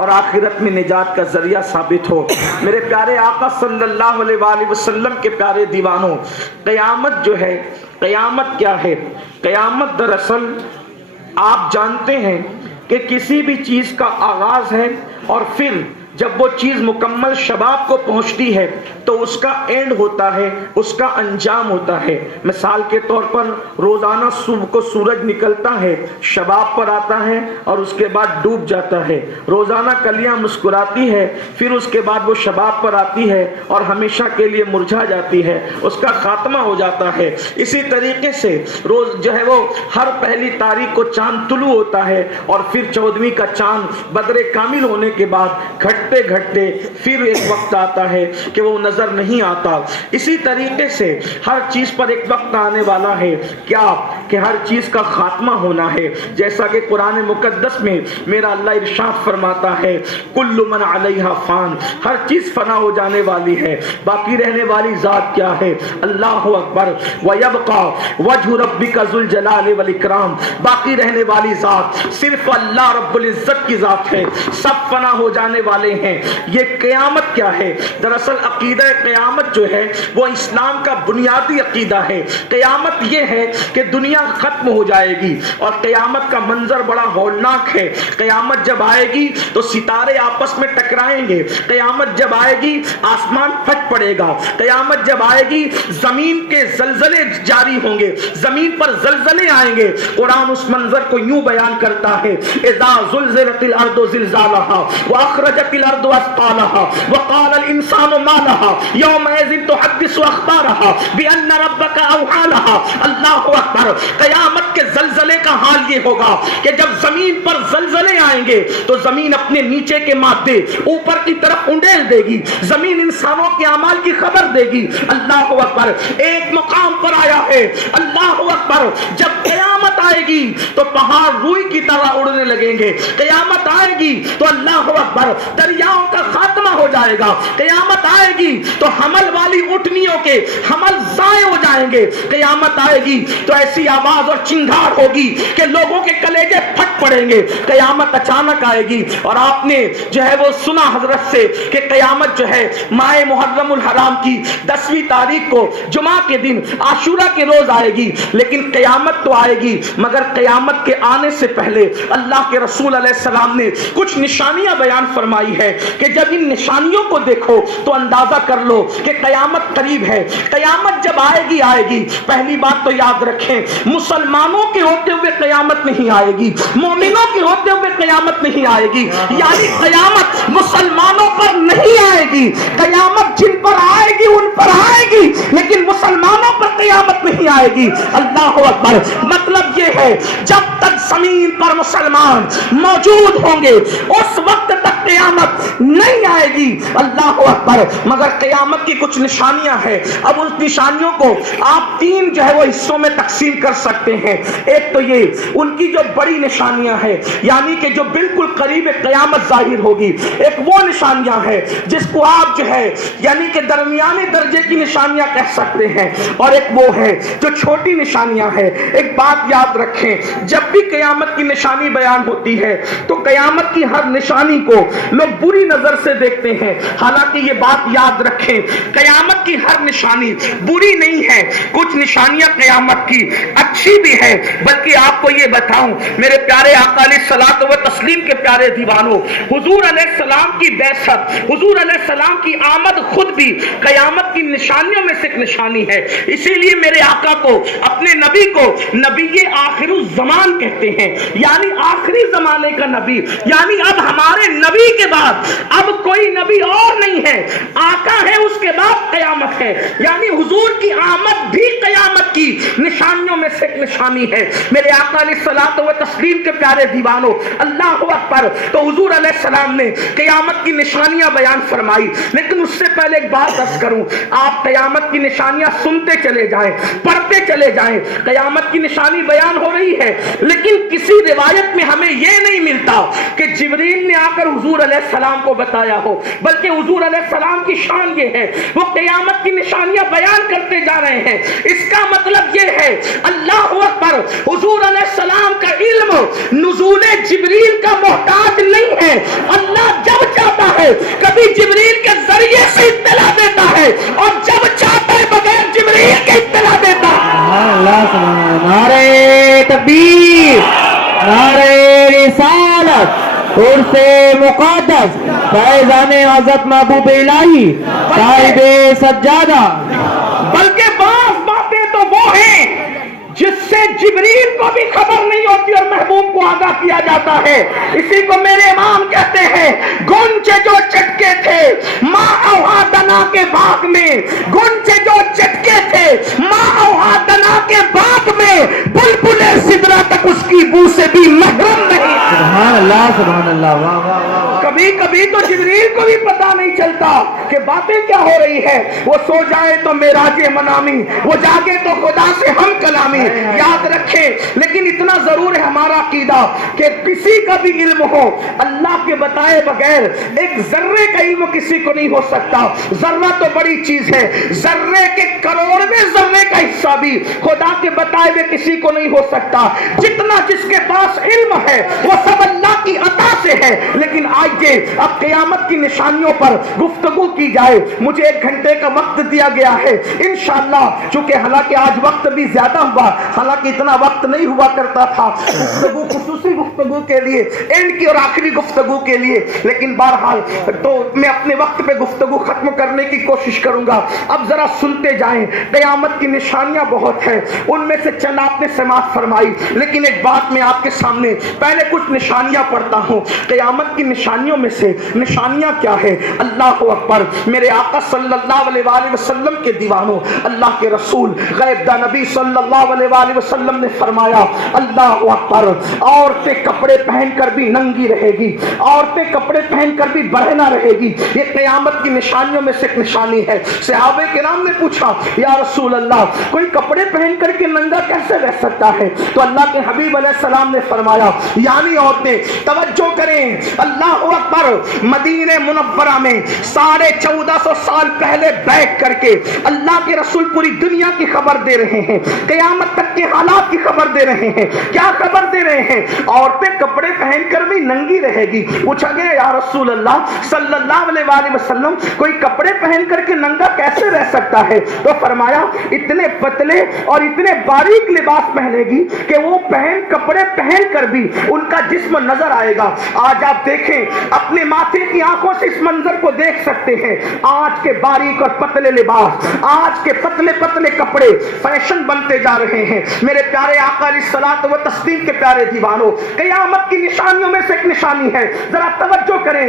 اور آخرت میں نجات کا ذریعہ ثابت ہو۔ میرے پیارے آقا صلی اللہ علیہ وآلہ وسلم کے پیارے دیوانوں، قیامت جو ہے، قیامت کیا ہے؟ قیامت دراصل آپ جانتے ہیں کہ کسی بھی چیز کا آغاز ہے اور پھر جب وہ چیز مکمل شباب کو پہنچتی ہے تو اس کا اینڈ ہوتا ہے، اس کا انجام ہوتا ہے۔ مثال کے طور پر روزانہ صبح کو سورج نکلتا ہے، شباب پر آتا ہے اور اس کے بعد ڈوب جاتا ہے۔ روزانہ کلیاں مسکراتی ہے، پھر اس کے بعد وہ شباب پر آتی ہے اور ہمیشہ کے لیے مرجھا جاتی ہے، اس کا خاتمہ ہو جاتا ہے۔ اسی طریقے سے روز جو ہے وہ ہر پہلی تاریخ کو چاند طلوع ہوتا ہے اور پھر 14ویں کا چاند بدر کامل ہونے کے بعد گھٹتے گھٹتے پھر ایک وقت آتا ہے کہ وہ نظر نہیں آتا۔ اسی طریقے سے ہر چیز پر ایک وقت آنے والا ہے، کیا کہ ہر چیز کا خاتمہ ہونا ہے۔ جیسا کہ قرآن مقدس میں میرا اللہ ارشاد فرماتا ہے کل من علیہا فان، ہر چیز فنا ہو جانے والی ہے، باقی رہنے والی ذات کیا ہے؟ اللہ اکبر۔ وَيَبْقَى وَجْهُ رَبِّكَ ذُو الْجَلَالِ وَالْإِكْرَامِ، باقی رہنے والی ذات صرف اللہ رب العزت کی ذات ہے، سب فنا ہو جانے والے ہیں۔ یہ قیامت کیا ہے؟ دراصل عقیدہ قیامت جو ہے وہ اسلام کا بنیادی عقیدہ ہے۔ قیامت یہ ہے کہ دنیا ختم ہو جائے گی اور قیامت کا منظر بڑا ہولناک ہے۔ قیامت جب آئے گی تو ستارے آپس میں ٹکرائیں گے، قیامت جب آئے گی آسمان پھٹ پڑے گا، قیامت جب آئے گی زمین کے زلزلے جاری ہوں گے، زمین پر زلزلے آئیں گے۔ قرآن اس منظر کو یوں بیان کرتا ہے اذا زلزلت الارض زلزالها واخرجت الارض اثقالها وقال الانسان ما لها يومئذ تحدث اخبارها بان ربك اوحى لها۔ اللہ اکبر۔ قیامت کے زلزلے کا حال یہ ہوگا کہ جب زمین پر زلزلے آئیں گے تو زمین اپنے نیچے کے مادے اوپر کی طرف انڈیل دے گی، زمین انسانوں کے اعمال کی خبر دے گی۔ اللہ اکبر۔ ایک مقام پر آیا ہے اللہ اکبر، جب قیامت آئے گی تو پہاڑ روئی کی طرح اڑنے لگیں گے، قیامت آئے گی تو اللہ اکبر دریاؤں کا خاتمہ ہو جائے گا، قیامت آئے گی تو حمل والی اٹھنیوں کے حمل ضائع ہو جائیں گے، قیامت آئے گی تو ایسی آواز اور چنگھاڑ ہوگی کہ لوگوں کے کلیجے پھٹ پڑیں گے۔ قیامت اچانک آئے گی اور آپ نے جو ہے وہ سنا حضرت سے کہ قیامت جو ہے ماہ محرم الحرام کی 10ویں تاریخ کو جمعہ کے دن عاشورہ کے روز آئے گی، لیکن قیامت تو آئے گی مگر قیامت کے آنے سے پہلے اللہ کے رسول علیہ السلام نے کچھ نشانیاں بیان فرمائی ہے کہ جب ان نشانیوں کو دیکھو تو اندازہ کر لو کہ قیامت قریب ہے۔ قیامت جب آئے گی، پہلی بات تو یاد رکھیں مسلمانوں کے ہوتے ہوئے قیامت نہیں آئے گی، مومنوں کے ہوتے ہوئے قیامت نہیں آئے گی، یعنی قیامت مسلمانوں پر نہیں آئے گی، قیامت جن پر آئے گی ان پر آئے گی لیکن مسلمانوں پر قیامت نہیں آئے گی۔ اللہ اکبر۔ مطلب یہ ہے جب تک زمین پر مسلمان موجود ہوں گے اس وقت تک قیامت نہیں آئے گی۔ اللہ اکبر۔ مگر قیامت کی کچھ نشانیاں ہیں، اب اس نشانیوں کو آپ 3 جو ہے وہ حصوں میں تقسیم کر سکتے ہیں۔ ایک تو یہ ان کی جو بڑی نشانیاں ہیں یعنی کہ جو بالکل قریب قیامت ظاہر ہوگی، ایک وہ نشانیاں ہیں جس کو آپ جو ہے یعنی کہ درمیانے درجے کی نشانیاں کہہ سکتے ہیں، اور ایک وہ ہے جو چھوٹی نشانیاں ہیں۔ ایک بات یاد رکھیں، جب بھی قیامت کی نشانی بیان ہوتی ہے تو قیامت کی ہر نشانی کو لوگ بری نظر سے دیکھتے ہیں، حالانکہ یہ بات یاد رکھیں قیامت کی ہر نشانی بری نہیں ہے، کچھ نشانیاں قیامت کی اچھی بھی ہے۔ بلکہ آپ کو یہ بتاؤں میرے پیارے آقا علیہ الصلوۃ والتسلیم کے پیارے دیوانوں، حضور علیہ السلام کی بعثت، حضور علیہ السلام کی آمد خود بھی قیامت کی نشانیوں میں سے ایک نشانی ہے۔ اسی لیے میرے آقا کو، اپنے نبی کو نبی آخر الزمان کہتے ہیں، یعنی آخری زمانے کا نبی، یعنی اب ہمارے نبی کے بعد اب کوئی نبی اور نہیں ہے، آقا ہے اس کے بعد قیامت ہے، یعنی حضور کی آمد بھی قیامت کی نشانیوں میں سے ایک نشانی ہے۔ میرے آقا علیہ الصلوۃ والتسلیم کے پیارے دیوانوں، اللہ اکبر۔ تو حضور علیہ السلام نے قیامت کی نشانیاں بیان فرمائی، لیکن اس سے پہلے ایک بات عرض کروں، آپ قیامت کی نشانیاں سنتے چلے جائیں، پڑھتے چلے جائیں، قیامت کی نشانی بیان ہو رہی ہے لیکن کسی روایت میں ہمیں یہ نہیں ملتا کہ جبریل نے آ کر حضور علیہ السلام کو بتایا ہو، بلکہ حضور علیہ السلام کی شان یہ ہے وہ قیامت کی نشانیاں بیان کرتے جا رہے ہیں۔ اس کا مطلب یہ ہے اللہ اکبر، حضور علیہ السلام کا علم نزول جبریل کا محتاج نہیں ہے، اللہ کبھی جبریل کے ذریعے سے اطلاع دیتا ہے اور جب چاہتا ہے بغیر جبریل کے اطلاع دیتا ہے۔ نعرہ تکبیر، نعرہ رسالت، عرص مقدس، فیضان حضرت محبوب الہی صاحب سجادہ۔ بلکہ بعض باتیں تو وہ ہیں جس سے جبریل کو بھی خبر نہیں ہوتی اور محبوب کو آگاہ کیا جاتا ہے۔ اسی کو میرے امام کہتے ہیں، گنچے جو چٹکے تھے ماں اوہادنا کے باغ میں، گنچے جو چٹکے تھے ماں اوہادنا کے باغ میں، بلبل سدرہ تک اس کی بو سے بھی محرم نہیں۔ سبحان اللہ، سبحان اللہ، واہ واہ واہ۔ کبھی کبھی تو جبریل کو بھی پتا نہیں چلتا کہ باتیں کیا ہو رہی ہے۔ وہ سو جائے تو معراج منامی، وہ جاگے تو خدا سے ہم کلامی۔ یاد رکھیں، لیکن اتنا ضرور ہے ہمارا عقیدہ کہ کسی کا بھی علم ہو اللہ کے بتائے بغیر ایک ذرے کا علم کسی کو نہیں ہو سکتا۔ ذرہ تو بڑی چیز ہے، ذرے کے کروڑویں ذرے کا حصہ بھی خدا کے بتائے ہوئے کسی کو نہیں ہو سکتا۔ جتنا جس کے پاس علم ہے وہ سب اللہ کی عطا سے ہے۔ لیکن آئیے اب قیامت کی نشانیوں پر گفتگو کی جائے۔ مجھے 1 گھنٹے کا وقت دیا گیا ہے انشاءاللہ، چونکہ حالانکہ آج وقت بھی زیادہ ہوا، حالانکہ اتنا وقت نہیں ہوا کرتا تھا گفتگو، خصوصی گفتگو کے لیے، اینڈ کی اور آخری گفتگو کے لیے، لیکن بہرحال تو میں اپنے وقت پہ گفتگو ختم کرنے کی کوشش کروں گا۔ اب ذرا سنتے جائیں، قیامت کی نشانیاں بہت ہیں، ان میں سے چند آپ نے سماعت فرمائی، لیکن ایک بات میں آپ کے سامنے پہلے کچھ نشانیاں پڑھتا ہوں۔ قیامت کی نشانیوں میں سے نشانیاں کیا ہے؟ اللہ اکبر، میرے آقا صلی اللہ علیہ وآلہ وسلم کے دیوانوں، اللہ کے رسول غیب دا نبی صلی اللہ علیہ وآلہ وسلم نے فرمایا، اللہ اکبر، عورتیں کپڑے پہن کر بھی ننگی رہے گی، عورتیں کپڑے پہن کر بھی برہنہ رہے گی، یہ قیامت کی نشانیوں میں سے ایک نشانی ہے۔ صحابہ کرام نے پوچھا، یا رسول اللہ، کوئی کپڑے پہن کر کے ننگا کیسے رہ سکتا ہے؟ تو اللہ کے حبیب علیہ السلام نے فرمایا، یعنی عورتیں توجہ کریں، اللہ اکبر، مدینہ منورہ میں 1450 سال پہلے بیٹھ کر کے اللہ کے رسول پوری دنیا کی خبر دے رہے ہیں، قیامت تک کے حالات کی خبر دے رہے ہیں۔ کیا خبر دے رہے ہیں؟ عورتیں کپڑے پہن کر بھی ننگی رہے گی۔ پوچھا گیا، یا رسول اللہ صلی اللہ علیہ وآلہ وسلم، کوئی کپڑے پہن کر کے ننگا کیسے رہ سکتا ہے؟ تو فرمایا، اتنے پتلے اور اتنے باریک لباس پہنے گی کہ وہ کپڑے پہن کر بھی ان کا جسم نظر آئے گا۔ آج آپ دیکھیں، اپنے ماتھے کی آنکھوں سے اس منظر کو دیکھ سکتے ہیں۔ آج کے باریک اور پتلے لباس، آج کے پتلے پتلے کپڑے فیشن بنتے جا رہے ہیں۔ میرے پیارے آقا علیہ الصلوۃ و تسلیم کے پیارے دیوانوں، قیامت کی نشانیوں میں سے ایک نشانی ہے، ذرا توجہ کریں۔